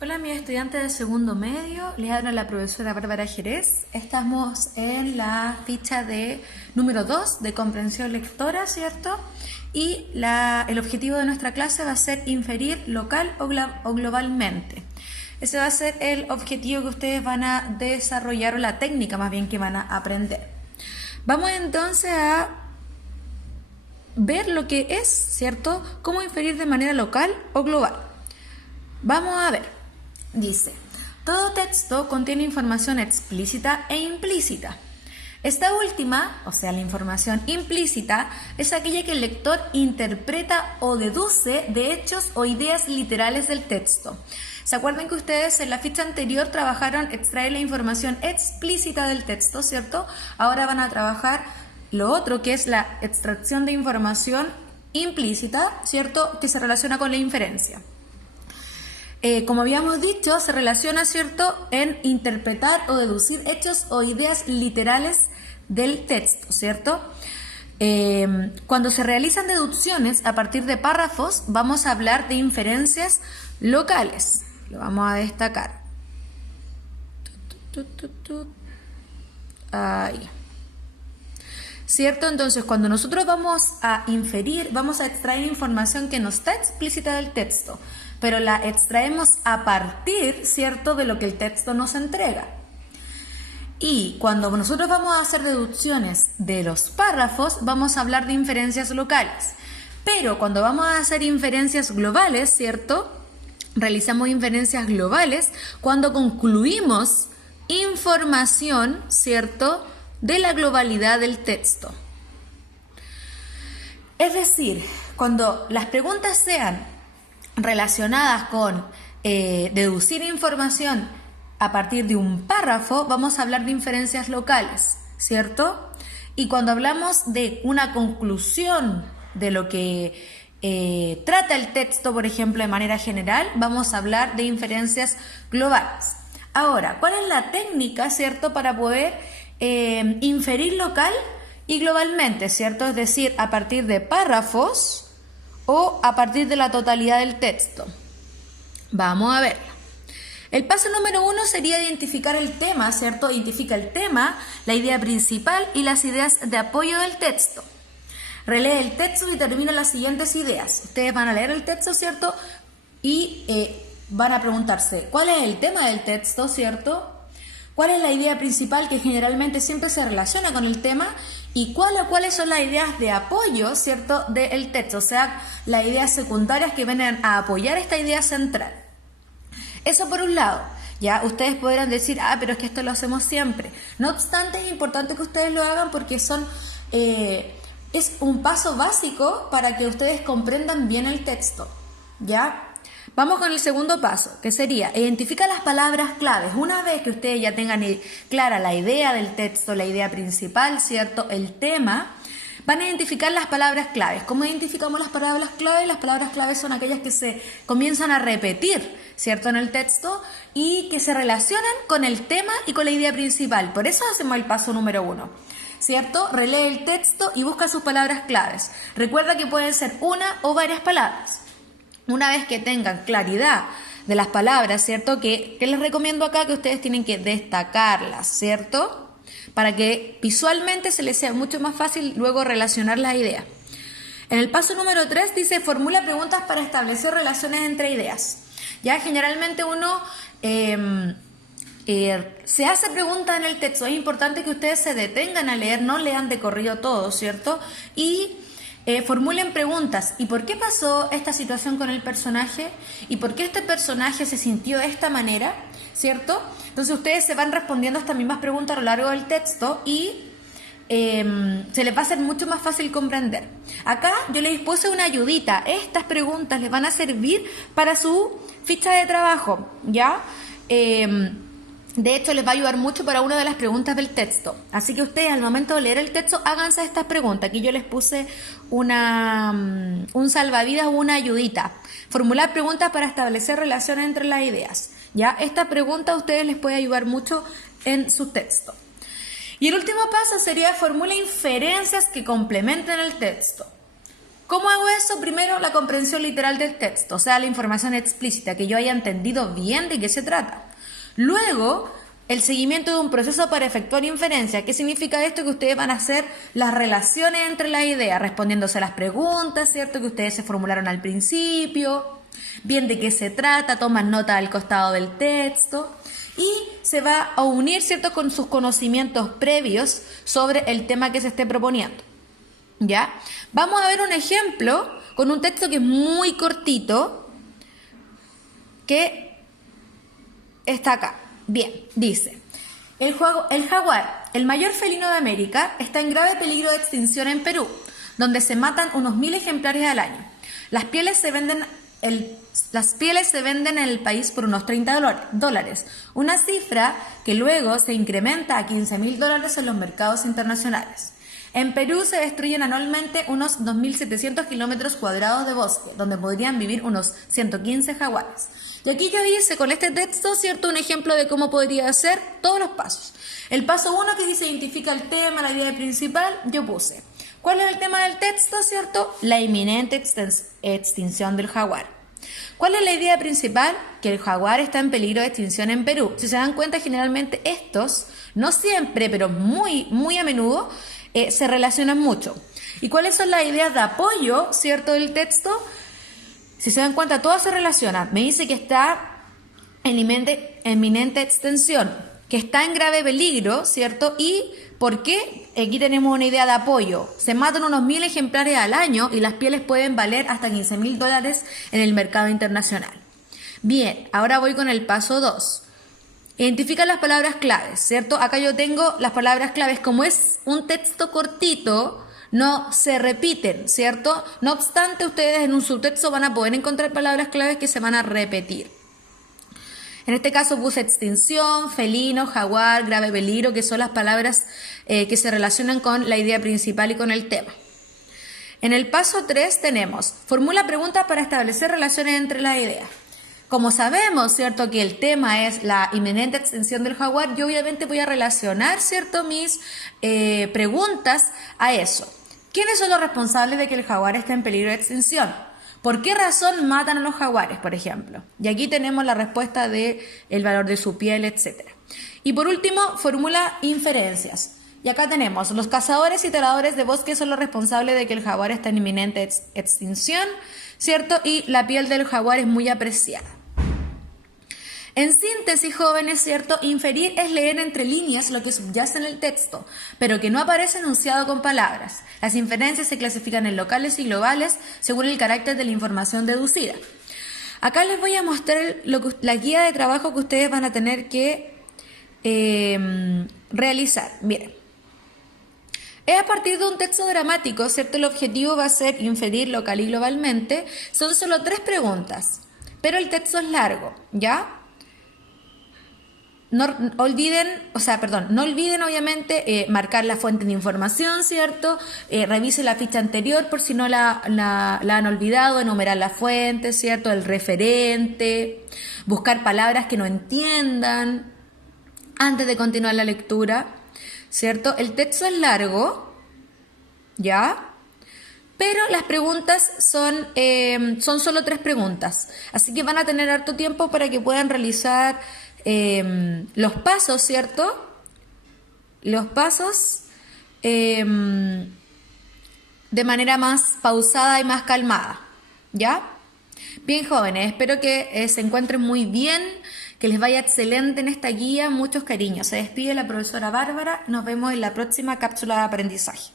Hola, mis estudiantes de segundo medio, les habla la profesora Bárbara Jerez. Estamos en la ficha de número 2 de comprensión lectora, ¿cierto? Y el objetivo de nuestra clase va a ser inferir local o globalmente. Ese va a ser el objetivo que ustedes van a desarrollar, o la técnica más bien que van a aprender. Vamos entonces a ver lo que es, ¿cierto? Cómo inferir de manera local o global. Vamos a ver. Dice, todo texto contiene información explícita e implícita. Esta última, o sea, la información implícita, es aquella que el lector interpreta o deduce de hechos o ideas literales del texto. ¿Se acuerdan que ustedes en la ficha anterior trabajaron extraer la información explícita del texto, ¿cierto? Ahora van a trabajar lo otro, que es la extracción de información implícita, ¿cierto? Que se relaciona con la inferencia. Como habíamos dicho, se relaciona, ¿cierto?, en interpretar o deducir hechos o ideas literales del texto, ¿cierto? Cuando se realizan deducciones a partir de párrafos, vamos a hablar de inferencias locales. Lo vamos a destacar. Ahí. ¿Cierto? Entonces, cuando nosotros vamos a inferir, vamos a extraer información que no está explícita del texto, pero la extraemos a partir, ¿cierto?, de lo que el texto nos entrega. Y cuando nosotros vamos a hacer deducciones de los párrafos, vamos a hablar de inferencias locales. Pero cuando vamos a hacer inferencias globales, ¿cierto?, realizamos inferencias globales cuando concluimos información, ¿cierto?, de la globalidad del texto. Es decir, cuando las preguntas sean relacionadas con deducir información a partir de un párrafo, vamos a hablar de inferencias locales, ¿cierto? Y cuando hablamos de una conclusión de lo que trata el texto, por ejemplo, de manera general, vamos a hablar de inferencias globales. Ahora, ¿cuál es la técnica, ¿cierto?, para poder inferir local y globalmente, ¿cierto? Es decir, a partir de párrafos o a partir de la totalidad del texto. Vamos a verla. El paso número 1 sería identificar el tema, ¿cierto? Identifica el tema, la idea principal y las ideas de apoyo del texto. Relee el texto y determina las siguientes ideas. Ustedes van a leer el texto, ¿cierto? Y van a preguntarse, ¿cuál es el tema del texto, ¿cierto? ¿Cuál es la idea principal que generalmente siempre se relaciona con el tema? ¿Y cuáles son las ideas de apoyo, ¿cierto?, del texto? O sea, las ideas secundarias que vienen a apoyar esta idea central. Eso por un lado. Ya ustedes podrán decir, pero es que esto lo hacemos siempre. No obstante, es importante que ustedes lo hagan porque es un paso básico para que ustedes comprendan bien el texto. ¿Ya? Vamos con el segundo paso, que sería identificar las palabras claves. Una vez que ustedes ya tengan clara la idea del texto, la idea principal, ¿cierto?, el tema, van a identificar las palabras claves. ¿Cómo identificamos las palabras claves? Las palabras claves son aquellas que se comienzan a repetir, ¿cierto?, en el texto y que se relacionan con el tema y con la idea principal. Por eso hacemos el paso número 1. ¿Cierto? Relee el texto y busca sus palabras claves. Recuerda que pueden ser una o varias palabras. Una vez que tengan claridad de las palabras, ¿cierto? Que les recomiendo acá que ustedes tienen que destacarlas, ¿cierto? Para que visualmente se les sea mucho más fácil luego relacionar las ideas. En el paso número 3 dice, formula preguntas para establecer relaciones entre ideas. Ya generalmente uno se hace preguntas en el texto. Es importante que ustedes se detengan a leer, no lean de corrido todo, ¿cierto? Y formulen preguntas. ¿Y por qué pasó esta situación con el personaje? ¿Y por qué este personaje se sintió de esta manera? ¿Cierto? Entonces ustedes se van respondiendo estas mismas preguntas a lo largo del texto y se les va a hacer mucho más fácil comprender. Acá yo les puse una ayudita. Estas preguntas les van a servir para su ficha de trabajo, ¿ya? De hecho, les va a ayudar mucho para una de las preguntas del texto. Así que ustedes, al momento de leer el texto, háganse estas preguntas. Aquí yo les puse un salvavidas o una ayudita. Formular preguntas para establecer relaciones entre las ideas. ¿Ya? Esta pregunta a ustedes les puede ayudar mucho en su texto. Y el último paso sería formular inferencias que complementen el texto. ¿Cómo hago eso? Primero, la comprensión literal del texto, o sea, la información explícita, que yo haya entendido bien de qué se trata. Luego, el seguimiento de un proceso para efectuar inferencia. ¿Qué significa esto? Que ustedes van a hacer las relaciones entre las ideas, respondiéndose a las preguntas, ¿cierto? Que ustedes se formularon al principio, bien de qué se trata, toman nota al costado del texto y se va a unir, ¿cierto?, con sus conocimientos previos sobre el tema que se esté proponiendo. ¿Ya? Vamos a ver un ejemplo con un texto que es muy cortito, que está acá. Bien, dice: el jaguar, el mayor felino de América, está en grave peligro de extinción en Perú, donde se matan unos 1000 ejemplares al año. Las pieles se venden en el país por unos $30, una cifra que luego se incrementa a $15.000 en los mercados internacionales. En Perú se destruyen anualmente unos 2.700 kilómetros cuadrados de bosque, donde podrían vivir unos 115 jaguares. Y aquí yo hice con este texto, ¿cierto?, un ejemplo de cómo podría ser todos los pasos. El paso 1, que dice identifica el tema, la idea principal, yo puse. ¿Cuál es el tema del texto, cierto? La inminente extinción del jaguar. ¿Cuál es la idea principal? Que el jaguar está en peligro de extinción en Perú. Si se dan cuenta, generalmente estos, no siempre, pero muy, muy a menudo, se relacionan mucho. ¿Y cuáles son las ideas de apoyo, cierto, del texto? Si se dan cuenta, todas se relacionan. Me dice que está en inminente extinción, que está en grave peligro, ¿cierto? ¿Y por qué? Aquí tenemos una idea de apoyo. Se matan unos 1000 ejemplares al año y las pieles pueden valer hasta $15.000 en el mercado internacional. Bien, ahora voy con el paso 2. Identifica las palabras claves, ¿cierto? Acá yo tengo las palabras claves. Como es un texto cortito, no se repiten, ¿cierto? No obstante, ustedes en un subtexto van a poder encontrar palabras claves que se van a repetir. En este caso puse extinción, felino, jaguar, grave peligro, que son las palabras que se relacionan con la idea principal y con el tema. En el paso 3 tenemos, formula preguntas para establecer relaciones entre las ideas. Como sabemos, ¿cierto?, que el tema es la inminente extinción del jaguar, yo obviamente voy a relacionar, ¿cierto?, mis preguntas a eso. ¿Quiénes son los responsables de que el jaguar esté en peligro de extinción? ¿Por qué razón matan a los jaguares, por ejemplo? Y aquí tenemos la respuesta de el valor de su piel, etc. Y por último, formula inferencias. Y acá tenemos, los cazadores y taladores de bosque son los responsables de que el jaguar está en inminente extinción, ¿cierto? Y la piel del jaguar es muy apreciada. En síntesis, jóvenes, ¿cierto? Inferir es leer entre líneas lo que subyace en el texto, pero que no aparece enunciado con palabras. Las inferencias se clasifican en locales y globales según el carácter de la información deducida. Acá les voy a mostrar la guía de trabajo que ustedes van a tener que realizar. Miren. Es a partir de un texto dramático, ¿cierto? El objetivo va a ser inferir local y globalmente. Son solo 3 preguntas, pero el texto es largo, ¿ya? No olviden obviamente marcar la fuente de información, ¿cierto? Revisen la ficha anterior por si no la han olvidado, enumerar la fuente, ¿cierto? El referente, buscar palabras que no entiendan antes de continuar la lectura, ¿cierto? El texto es largo, ¿ya? Pero las preguntas son solo 3 preguntas, así que van a tener harto tiempo para que puedan realizar los pasos, ¿cierto? Los pasos de manera más pausada y más calmada, ¿ya? Bien, jóvenes, espero que se encuentren muy bien, que les vaya excelente en esta guía. Muchos cariños. Se despide la profesora Bárbara. Nos vemos en la próxima cápsula de aprendizaje.